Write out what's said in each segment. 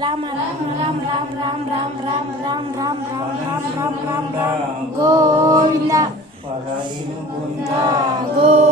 రామ రామ రామ రామ రామ రామ రామ రామ రామ రామ రామ రామ రామ గోవింద పదహైదు Govinda Govinda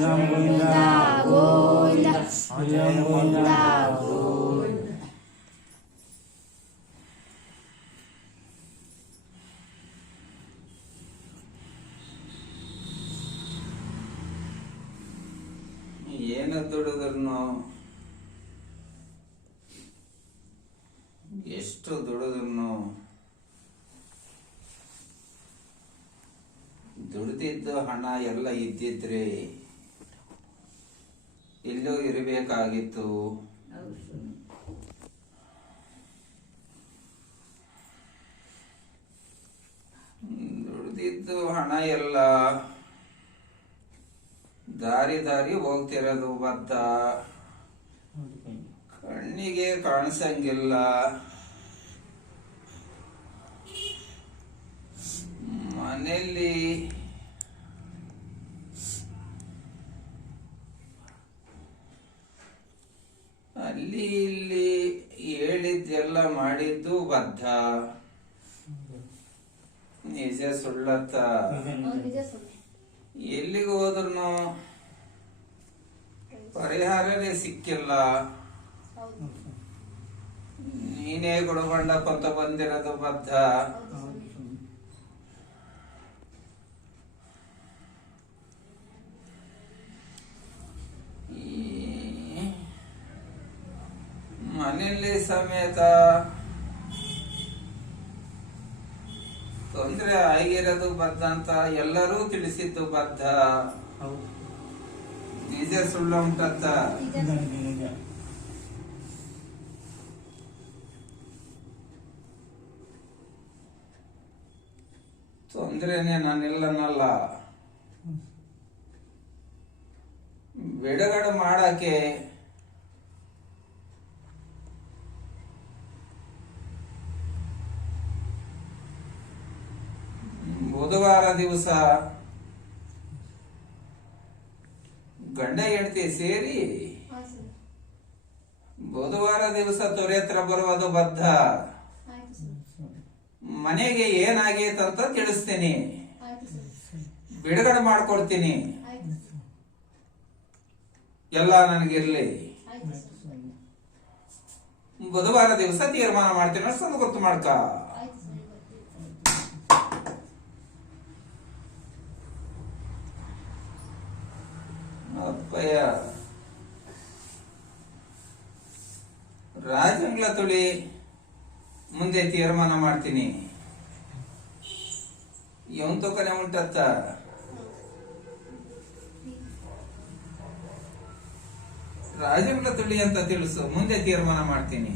Govinda, Govinda, ಏನು ದುಡಿದ್ರು ಎಷ್ಟು ದುಡಿದ್ರು ದುಡಿದಿದ್ದು ಹಣ ಎಲ್ಲ ಇದ್ದಿದ್ರೆ ಎಲ್ಲೋ ಇರಬೇಕಾಗಿತ್ತು. ದುಡಿದಿದ್ದು ಹಣ ಎಲ್ಲ ದಾರಿ ದಾರಿ ಹೋಗ್ತಿರೋದು ಭತ್ತ. ಕಣ್ಣಿಗೆ ಕಾಣಿಸಂಗಿಲ್ಲ. ಮನೆಯಲ್ಲಿ ಅಲ್ಲಿ ಇಲ್ಲಿ ಹೇಳಿದ್ದೆಲ್ಲ ಮಾಡಿದ್ದು ಬದ್ಧ ನಿಜ ಸುಳ್ಳತ್ತ. ಎಲ್ಲಿಗೆ ಹೋದ್ರು ಪರಿಹಾರನೇ ಸಿಕ್ಕಿಲ್ಲ. ನೀನೇ ಗುಣಗೊಂಡಪ್ಪ ಅಂತ ಬಂದಿರೋದು ಬದ್ಧ. ಮನೆಯಲ್ಲಿ ಸಮೇತ ತೊಂದರೆ ಆಗಿರೋದು ಬದ್ಧ ಅಂತ ಎಲ್ಲರೂ ತಿಳಿಸಿದ್ದು ಬದ್ಧ. ನಿಜ ಸುಳ್ಳು ಉಂಟಂತ. ತೊಂದ್ರೆನೆ ನಾನೆಲ್ಲನಲ್ಲ ಬಿಡುಗಡೆ ಮಾಡಕ್ಕೆ ಬುಧವಾರ ದಿವಸ ಗಂಡ ಹೆಂಡತಿ ಸೇರಿ. ಬುಧವಾರ ದಿವಸ ತೊರೆ ಹತ್ರ ಬರುವುದು ಬದ್ಧ ಮನೆಗೆ ಏನಾಗೈತಂತ ತಿಳಿಸ್ತೀನಿ. ಬಿಡುಗಡೆ ಮಾಡ್ಕೊಡ್ತೀನಿ. ಎಲ್ಲ ನನಗಿರ್ಲಿ. ಬುಧವಾರ ದಿವಸ ತೀರ್ಮಾನ ಮಾಡ್ತೀನಿ ಅಷ್ಟೊಂದು ಗೊತ್ತು ಮಾಡ್ಕ ರಾಜಂಗ್ಲ ತುಳಿ ಮುಂದೆ ತೀರ್ಮಾನ ಮಾಡ್ತೀನಿ. ಇವನ್ ತೋಕನೆ ಉಂಟತ್ತ. ರಾಜಂಗ್ಲ ತುಳಿ ಅಂತ ತಿಳಿಸು, ಮುಂದೆ ತೀರ್ಮಾನ ಮಾಡ್ತೀನಿ.